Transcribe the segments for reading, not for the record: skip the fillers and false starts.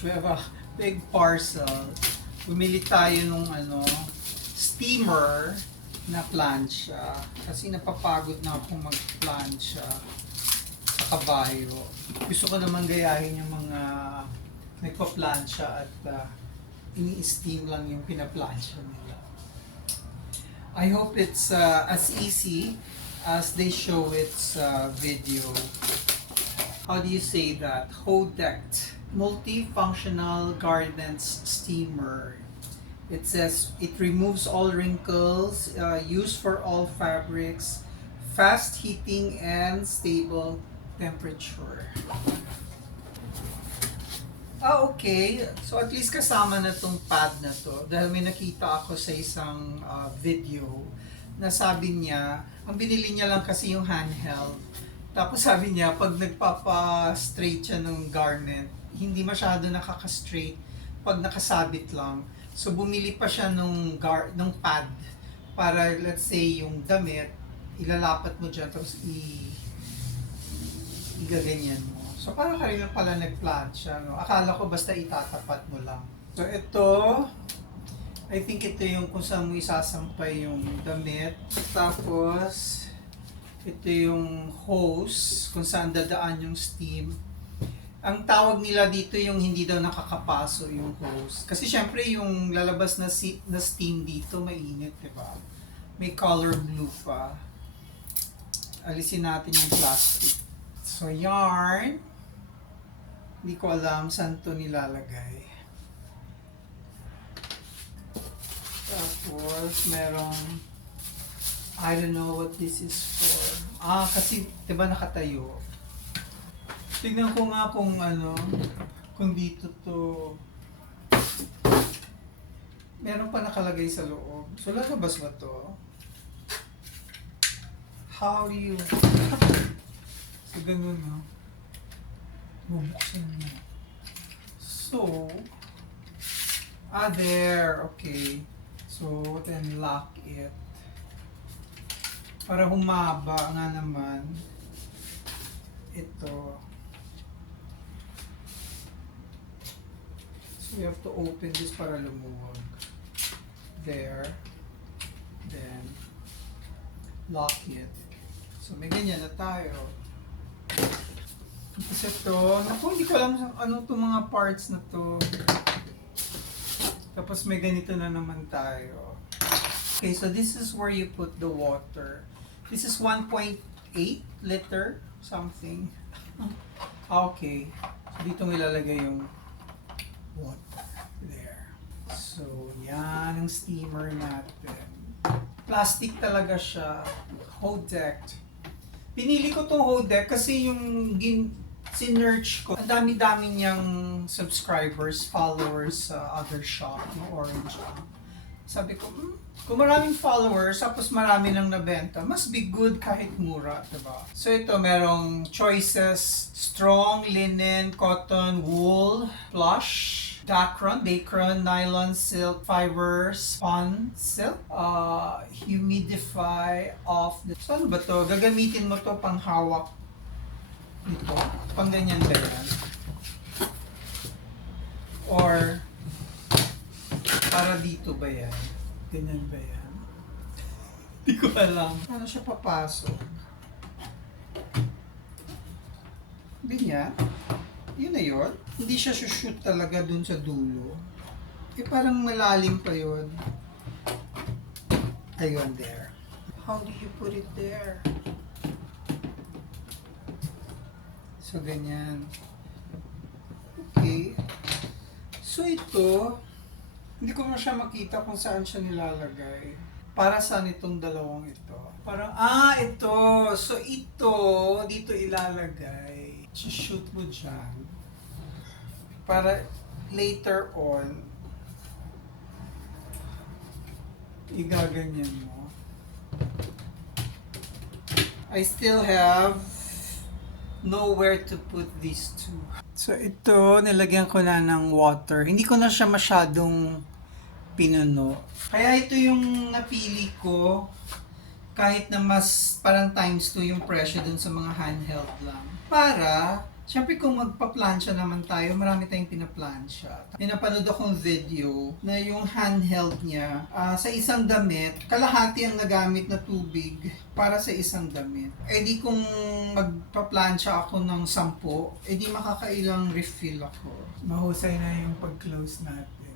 lunch. We have a big parcel. Bumili tayo nung steamer na plancha. Kasi napapagod na akong mag-plancha sa kabayo. Gusto ko naman gayahin yung mga nagpa-plancha at ini-steam lang yung pinaplansya nila. I hope it's as easy as they show its video. How do you say that? Hodect multifunctional gardens steamer. It says it removes all wrinkles, used for all fabrics, fast heating and stable temperature. Okay. So at least kasama na tong pad na to. Dahil may nakita ako sa isang video na sabi niya, ang binili niya lang kasi yung handheld. Tapos sabi niya, pag nagpapa-straight siya ng garment, hindi masyado nakaka-straight pag nakasabit lang. So bumili pa siya ng pad para, let's say, yung damit, ilalapat mo dyan, tapos igaganyan mo. So parang kanina pala nag-plancha, no? Akala ko basta itatapat mo lang. So ito, I think ito yung kung saan mo isasampay yung damit. Tapos, ito yung hose, kung saan dadaan yung steam. Ang tawag nila dito yung hindi daw nakakapaso yung hose. Kasi syempre yung lalabas na steam dito, mainit, diba? May color blue pa. Alisin natin yung plastic. So yarn. Hindi ko alam saan to nilalagay. Tapos merong, I don't know what this is for. Kasi diba nakatayo. Tignan ko nga kung kung dito to. Meron pa nakalagay sa loob. So lalabas ba to? How do you... So ganun, no? Bubuksan mo. So, there. Okay. So, then lock it. Para humaba nga naman. Ito. So, you have to open this para lumuwag. There. Then, lock it. So, may ganyan na tayo. Tapos ito, naku, hindi ko alam ano itong mga parts na to. Tapos may ganito na naman tayo. Okay, so this is where you put the water. This is 1.8 liter something. Okay. So dito ilalagay yung water. There. So, yan ang steamer natin. Plastic talaga siya. Hodect. Pinili ko tong Hodect kasi yung sinerch ko, ang dami-dami niyang subscribers, followers sa other shop, no, Orange. Sabi ko, kung maraming followers, tapos marami nang nabenta, must be good kahit mura, diba? So ito, merong choices, strong, linen, cotton, wool, plush, Dacron, nylon, silk, fiber, spun, silk, humidify off. So ano ba to? Gagamitin mo to pang hawak nito? Pang ganyan ba yan? Or para dito ba yan? Ganyan ba yan? Hindi ko alam. Paano siya papasok? Ganyan? Yun na yun. Hindi siya shoot talaga dun sa dulo. Parang malalim pa yun. Ayun, there. How do you put it there? So, ganyan. Okay. So, ito, hindi ko na siya makita kung saan siya nilalagay. Para saan itong dalawang ito? Parang, ito. So, ito, dito ilalagay. Shoot mo dyan. Para later on, igaganyan mo. I still have nowhere to put these two. So ito, nilagyan ko na ng water. Hindi ko na siya masyadong pinuno. Kaya ito yung napili ko kahit na mas parang times 2 yung presyo dun sa mga handheld lang. Para Siyempre kung magpa-plancha naman tayo, marami tayong pinaplansya. May napanood akong video na yung handheld niya, sa isang damit, kalahati ang nagamit na tubig para sa isang damit. E di kung magpa-plancha ako ng 10, e di makakailang refill ako. Mahusay na yung pag-close natin.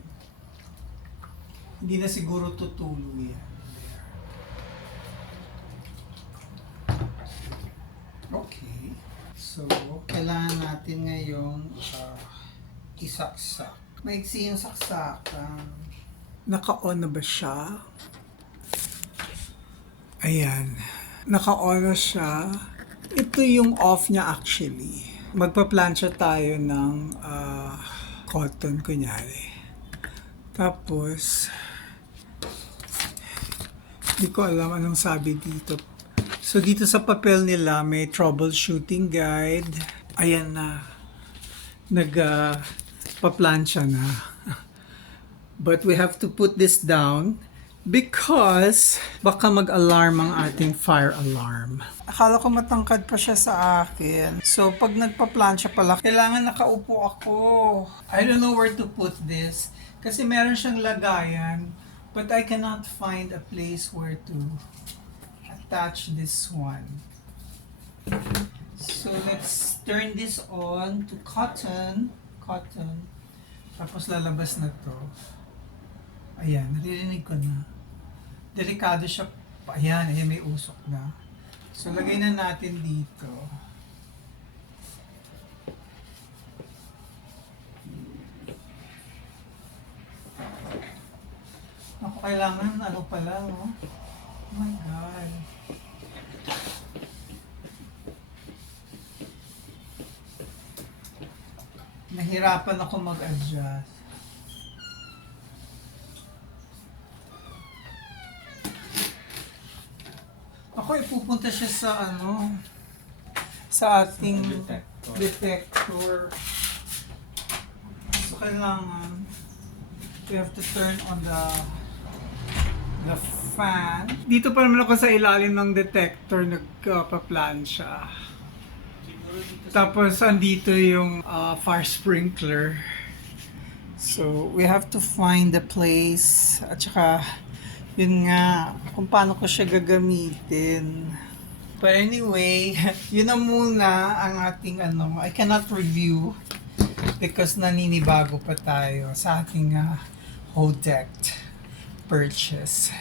Hindi na siguro tutulo yan. Okay. So, kailangan natin ngayong isaksak. Maiksi yung saksakan. Naka-on na ba siya? Ayan. Naka-on na siya. Ito yung off niya actually. Magpa-plancha tayo ng cotton kunyari. Tapos, hindi ko alam anong sabi dito. So, dito sa papel nila, may troubleshooting guide. Ayan na. Nagpa-plancha na. But we have to put this down because baka mag-alarm ang ating fire alarm. Akala ko matangkad pa siya sa akin. So, pag nagpa-plancha pala, kailangan nakaupo ako. I don't know where to put this. Kasi meron siyang lagayan. But I cannot find a place where to attach this one. So let's turn this on to cotton. Tapos lalabas na to. Ayan, naririnig ko na. Delikado siya. Ayan, may usok na. So lagay na natin dito. Ako kailangan ano pala, no? Oh my God. Nahirapan ako mag-adjust. Ako ipupunta siya sa sa ating detector. So kailangan we have to turn on the fan. Dito pa naman ako sa ilalim ng detector nagpa-plancha. Tapos andito yung fire sprinkler. So we have to find the place at saka yun nga kung paano ko siya gagamitin. But anyway, yun na muna ang ating I cannot review because naninibago pa tayo sa ating Hodect purchase.